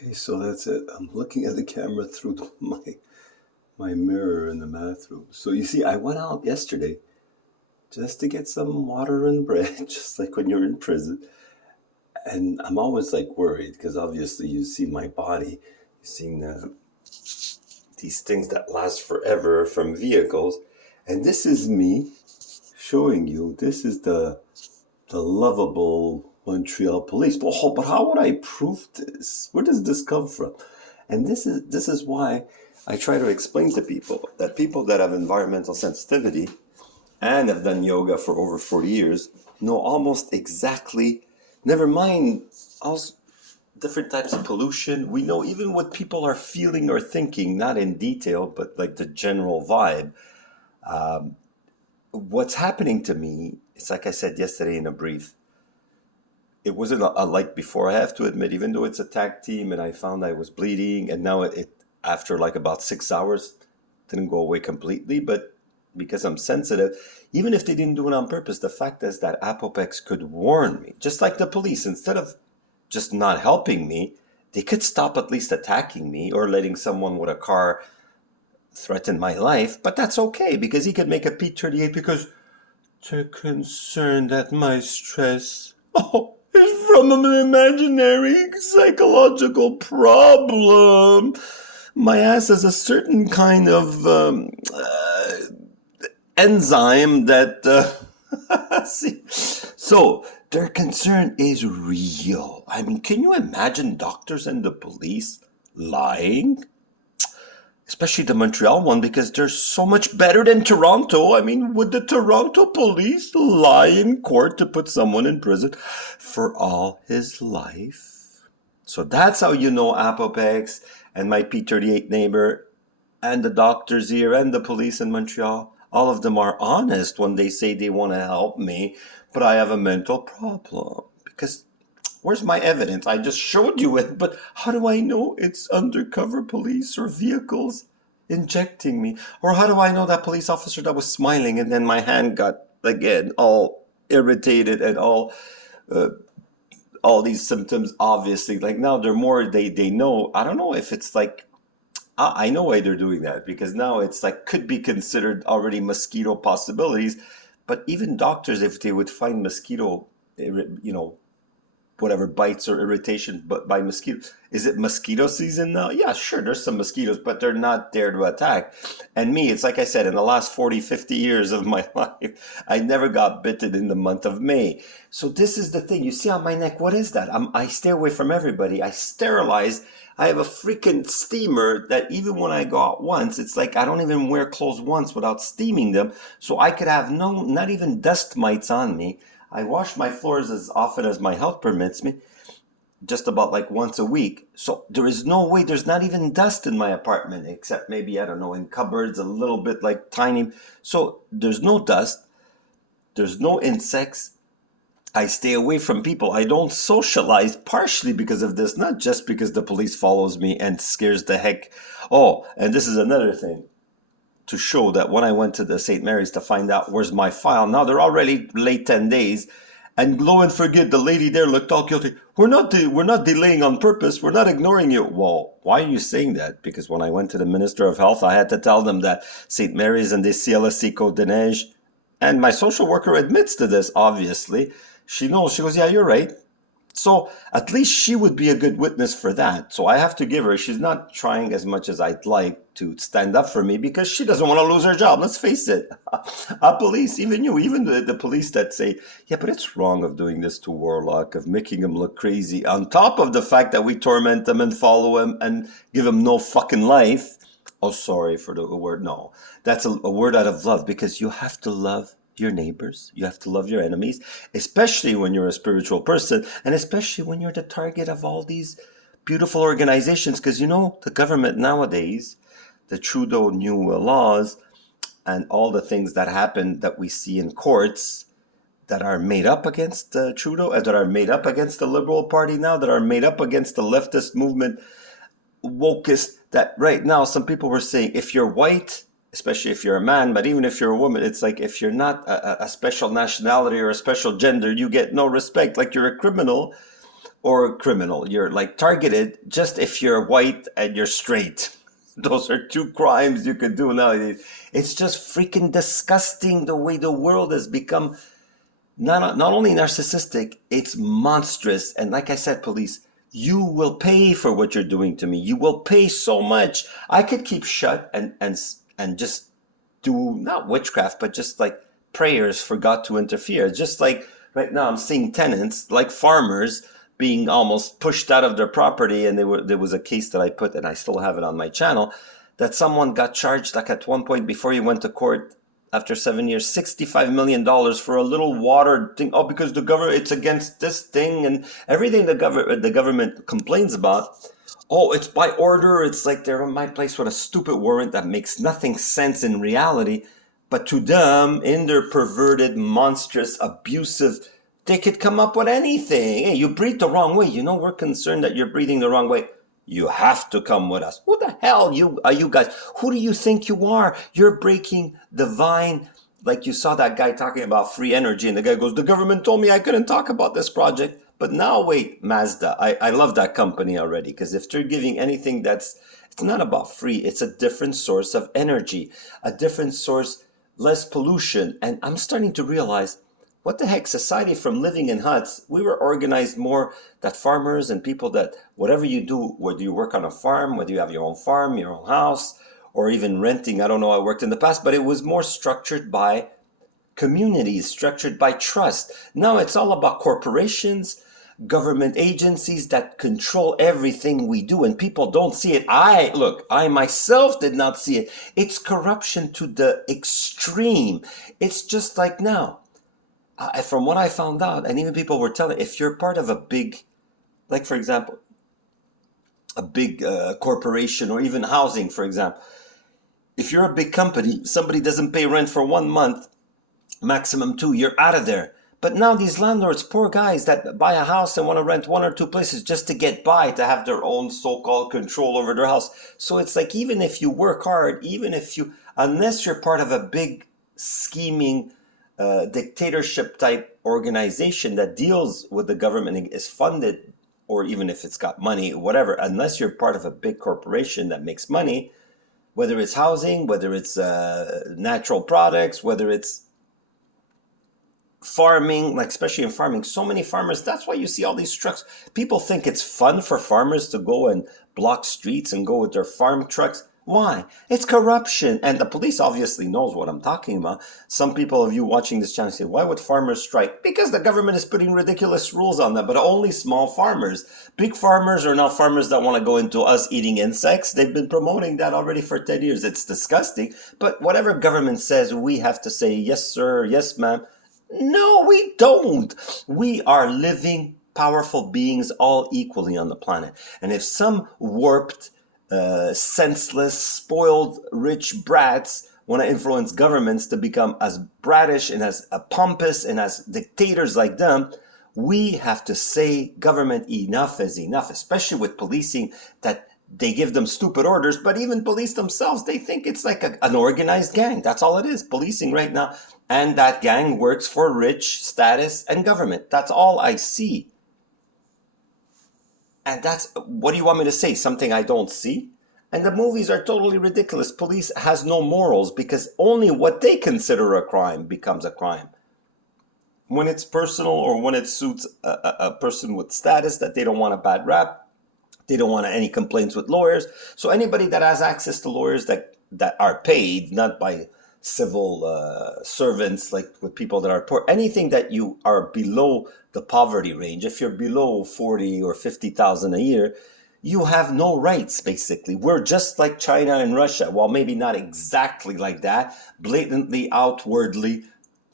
Okay, so that's it. I'm looking at the camera through my mirror in the bathroom. So you see, I went out yesterday just to get some water and bread, just like when you're in prison. And I'm always like worried because obviously you see my body, you've seen these things that last forever from vehicles. And this is me showing you, this is the lovable Montreal police. But how would I prove this? Where does this come from? And this is why I try to explain to people that have environmental sensitivity and have done yoga for over 40 years know almost exactly, never mind all different types of pollution. We know even what people are feeling or thinking, not in detail, but like the general vibe. What's happening to me, it's like I said yesterday in a brief, it wasn't like before, I have to admit, even though it's a tag team and I found I was bleeding, and now it after like about 6 hours, didn't go away completely, but because I'm sensitive, even if they didn't do it on purpose, the fact is that Apopex could warn me, just like the police. Instead of just not helping me, they could stop at least attacking me or letting someone with a car threaten my life. But that's okay, because he could make a P38 because they're concerned that my stress is from an imaginary psychological problem. My ass has a certain kind of enzyme that see, so their concern is real. I mean, can you imagine doctors and the police lying? Especially the Montreal one, because they're so much better than Toronto. I mean, would the Toronto police lie in court to put someone in prison for all his life? So that's how you know Apopex and my P38 neighbor and the doctors here and the police in Montreal, all of them are honest when they say they want to help me, but I have a mental problem. Because where's my evidence? I just showed you it, but how do I know it's undercover police or vehicles injecting me? Or how do I know that police officer that was smiling and then my hand got, again, all irritated and all these symptoms, obviously. Like now they're more, they know. I don't know if it's like, I know why they're doing that, because now it's like could be considered already mosquito possibilities. But even doctors, if they would find mosquito, whatever bites or irritation but by mosquitoes. Is it mosquito season now? Yeah, sure, there's some mosquitoes, but they're not there to attack. And me, it's like I said, in the last 40, 50 years of my life, I never got bitten in the month of May. So this is the thing. You see on my neck, what is that? I stay away from everybody. I sterilize. I have a freaking steamer that even when I go out once, it's like I don't even wear clothes once without steaming them. So I could have not even dust mites on me. I wash my floors as often as my health permits me, just about like once a week. So there is no way, there's not even dust in my apartment, except maybe, I don't know, in cupboards, a little bit like tiny. So there's no dust, there's no insects. I stay away from people. I don't socialize partially because of this, not just because the police follows me and scares the heck. Oh, and this is another thing to show that when I went to the St. Mary's to find out where's my file, now they're already late 10 days, and lo and forget, the lady there looked all guilty. We're not delaying on purpose. We're not ignoring you. Well, why are you saying that? Because when I went to the Minister of Health, I had to tell them that St. Mary's and the CLSC Côte des Neiges, and my social worker admits to this, obviously. She knows. She goes, yeah, you're right. So at least she would be a good witness for that. So I have to give her, she's not trying as much as I'd like to stand up for me because she doesn't want to lose her job. Let's face it. Police, even you, even the police that say, yeah, but it's wrong of doing this to Warlock, of making him look crazy, on top of the fact that we torment him and follow him and give him no fucking life. Oh, sorry for the word. No, that's a word out of love, because you have to love your neighbors. You have to love your enemies, especially when you're a spiritual person, and especially when you're the target of all these beautiful organizations. Because the government nowadays, the Trudeau new laws and all the things that happen that we see in courts that are made up against Trudeau, and that are made up against the Liberal Party now, that are made up against the leftist movement, wokist, that right now some people were saying if you're white, especially if you're a man, but even if you're a woman, it's like if you're not a special nationality or a special gender, you get no respect, like you're a criminal. or criminal. You're like targeted just if you're white and you're straight. Those are two crimes you could do nowadays. It's just freaking disgusting the way the world has become not only narcissistic, it's monstrous. And like I said, police, you will pay for what you're doing to me. You will pay so much. I could keep shut and just do not witchcraft, but just like prayers for God to interfere. Just like right now, I'm seeing tenants, like farmers, being almost pushed out of their property. And there was a case that I put, and I still have it on my channel, that someone got charged, like at one point before he went to court, after 7 years, $65 million for a little water thing. Oh, because the government, it's against this thing and everything the government complains about. Oh, it's by order. It's like they're in my place with a stupid warrant that makes nothing sense in reality. But to them, in their perverted, monstrous, abusive, they could come up with anything. Hey, you breathe the wrong way. You know, we're concerned that you're breathing the wrong way. You have to come with us. Who the hell are you guys? Who do you think you are? You're breaking the vine. Like you saw that guy talking about free energy, and the guy goes, the government told me I couldn't talk about this project. But now wait, Mazda, I love that company already, because if they're giving anything it's not about free, it's a different source of energy, a different source, less pollution. And I'm starting to realize, what the heck, society from living in huts, we were organized more that farmers and people that whatever you do, whether you work on a farm, whether you have your own farm, your own house, or even renting, I don't know, I worked in the past, but it was more structured by communities, structured by trust. Now it's all about corporations, government agencies that control everything we do, and people don't see it. I myself did not see it. It's corruption to the extreme. It's just like now. From what I found out, and even people were telling, if you're part of a big, like for example, a big corporation, or even housing, for example, if you're a big company, somebody doesn't pay rent for 1 month, maximum 2, you're out of there. But now these landlords, poor guys that buy a house and want to rent 1 or 2 places just to get by, to have their own so-called control over their house. So it's like, even if you work hard, unless you're part of a big scheming dictatorship type organization that deals with the government and is funded, or even if it's got money, whatever, unless you're part of a big corporation that makes money, whether it's housing, whether it's natural products, whether it's farming, like especially in farming, so many farmers, that's why you see all these trucks. People think it's fun for farmers to go and block streets and go with their farm trucks. Why? It's corruption. And the police obviously knows what I'm talking about. Some people of you watching this channel say, why would farmers strike? Because the government is putting ridiculous rules on them, but only small farmers. Big farmers are now farmers that want to go into us eating insects. They've been promoting that already for 10 years. It's disgusting. But whatever government says, we have to say, yes, sir, yes, ma'am. No, we don't. We are living, powerful beings all equally on the planet. And if some warped, senseless, spoiled, rich brats want to influence governments to become as bratish and as pompous and as dictators like them, we have to say, government, enough is enough, especially with policing, that they give them stupid orders. But even police themselves, they think it's like an organized gang. That's all it is, policing right now. And that gang works for rich, status, and government. That's all I see. And that's, what do you want me to say? Something I don't see? And the movies are totally ridiculous. Police has no morals, because only what they consider a crime becomes a crime. When it's personal, or when it suits a person with status that they don't want a bad rap, they don't want any complaints with lawyers. So anybody that has access to lawyers that are paid, not by civil servants, like with people that are poor, anything that you are below the poverty range, if you're below 40 or 50,000 a year, you have no rights, basically. We're just like China and Russia. Well, maybe not exactly like that, blatantly, outwardly,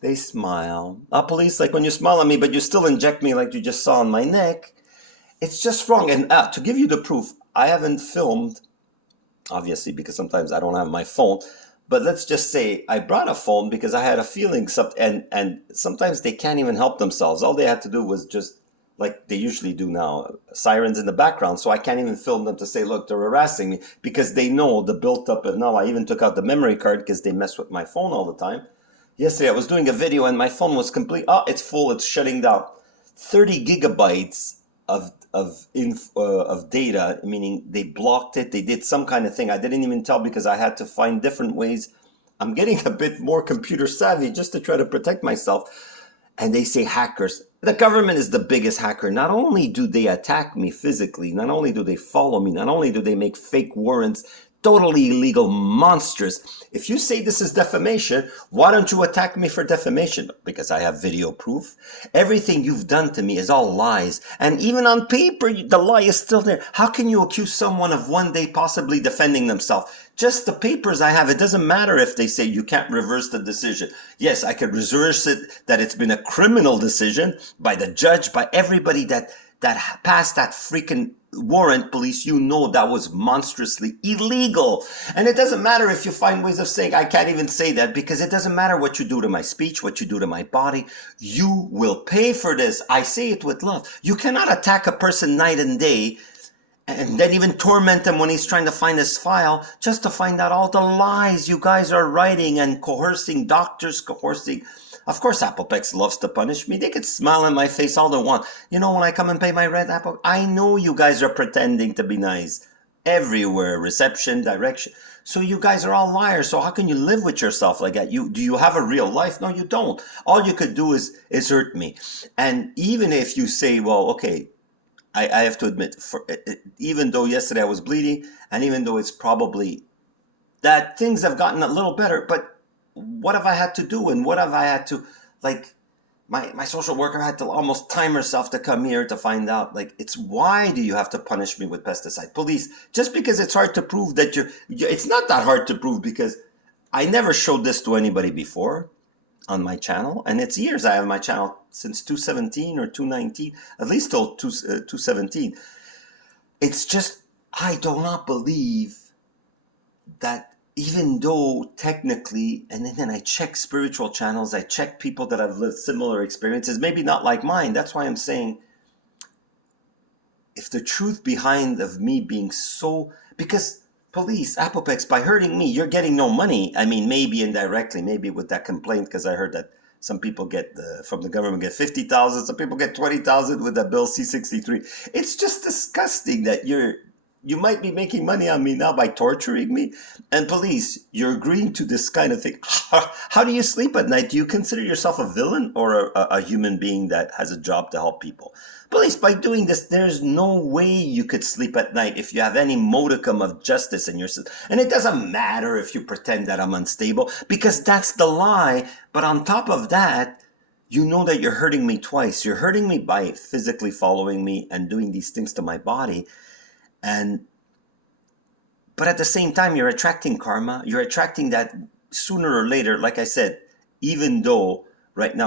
they smile. Police, like when you smile at me, but you still inject me like you just saw on my neck, it's just wrong. And to give you the proof, I haven't filmed, obviously, because sometimes I don't have my phone. But let's just say I brought a phone because I had a feeling, and sometimes they can't even help themselves. All they had to do was just, like they usually do now, sirens in the background. So I can't even film them to say, look, they're harassing me, because they know the built up. And now I even took out the memory card because they mess with my phone all the time. Yesterday I was doing a video and my phone was complete. Oh, it's full. It's shutting down. 30 gigabytes of data, meaning they blocked it, they did some kind of thing. I didn't even tell because I had to find different ways. I'm getting a bit more computer savvy just to try to protect myself. And they say hackers. The government is the biggest hacker. Not only do they attack me physically, not only do they follow me, not only do they make fake warrants, totally illegal, monstrous. If you say this is defamation, why don't you attack me for defamation? Because I have video proof. Everything you've done to me is all lies. And even on paper, the lie is still there. How can you accuse someone of one day possibly defending themselves? Just the papers I have. It doesn't matter if they say you can't reverse the decision. Yes, I could reverse it, that it's been a criminal decision by the judge, by everybody that passed that freaking warrant. Police, you know that was monstrously illegal. And it doesn't matter if you find ways of saying I can't even say that, because it doesn't matter what you do to my speech, what you do to my body. You will pay for this. I say it with love. You cannot attack a person night and day and then even torment him when he's trying to find his file, just to find out all the lies you guys are writing and coercing doctors, coercing. Of course, Applepex loves to punish me. They could smile in my face all they want. You know, when I come and pay my rent, Apple, I know you guys are pretending to be nice everywhere, reception, direction. So you guys are all liars. So how can you live with yourself like that? Do you have a real life? No, you don't. All you could do is hurt me. And even if you say, well, okay, I have to admit, even though yesterday I was bleeding, and even though it's probably that things have gotten a little better, but what have I had to do? And what have I had to, like, my social worker had to almost time herself to come here to find out, like, it's why do you have to punish me with pesticide? Police, just because it's hard to prove that it's not that hard to prove, because I never showed this to anybody before on my channel, and it's years. I have my channel since 2017 or 2019, at least till 2017. It's just, I do not believe that, even though technically, and then I check spiritual channels, I check people that have lived similar experiences, maybe not like mine. That's why I'm saying, if the truth behind of me being so, because police, Applepex, by hurting me, you're getting no money. I mean, maybe indirectly, maybe with that complaint, because I heard that some people get from the government get 50,000, some people get 20,000 with that bill C-63. It's just disgusting that you might be making money on me now by torturing me. And police, you're agreeing to this kind of thing. How do you sleep at night? Do you consider yourself a villain or a human being that has a job to help people? Police, by doing this, there's no way you could sleep at night if you have any modicum of justice in your system. And it doesn't matter if you pretend that I'm unstable, because that's the lie. But on top of that, you know that you're hurting me twice. You're hurting me by physically following me and doing these things to my body. But at the same time, you're attracting karma. You're attracting that sooner or later. Like I said, even though right now